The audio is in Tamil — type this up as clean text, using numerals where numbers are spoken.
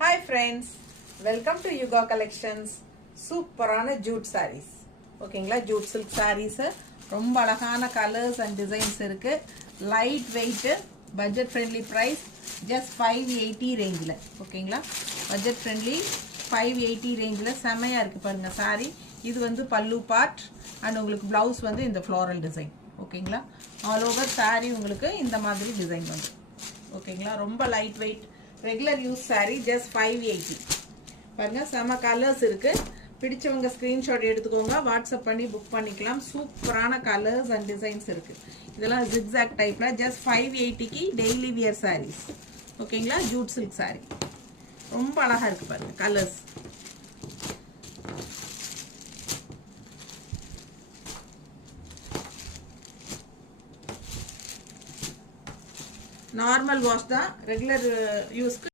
Hi friends, welcome to Yuga Collections. சூப்பரான ஜூட் sarees. ஓகேங்களா, ஜூட் silk sarees. ரொம்ப அழகான கலர்ஸ் அண்ட் டிசைன்ஸ் இருக்கு. Light weight, budget friendly price, just 580 ரேஞ்சில். ஓகேங்களா, பட்ஜெட் ஃப்ரெண்ட்லி 580 ரேஞ்சில் செமையாக இருக்குது பாருங்கள் சாரீ. இது வந்து பல்லு பார்ட் அண்ட் உங்களுக்கு ப்ளவுஸ் வந்து இந்த ஃப்ளோரல் டிசைன். ஓகேங்களா, ஆல் ஓவர் சாரீ உங்களுக்கு இந்த மாதிரி டிசைன் வந்து. ஓகேங்களா, ரொம்ப light weight regular use saree just 580. பாருங்க, செம கலர்ஸ் இருக்கு. பிடிச்சவங்க ஸ்கிரீன்ஷாட் எடுத்துக்கோங்க, வாட்ஸ்அப் பண்ணி புக் பண்ணிக்கலாம். சூப்பரான கலர்ஸ் அண்ட் டிசைன்ஸ் இருக்கு. இதெல்லாம் ஜிக்ஸாக் டைப்ல ஜஸ்ட் 580க்கு டெய்லி வியர் sarees. ஓகேங்களா, ஜூட் சில்க் saree ரொம்ப அழகா இருக்கு பாருங்க கலர்ஸ். நார்மல் வாஷ் தான், ரெகுலர் யூஸ்க்கு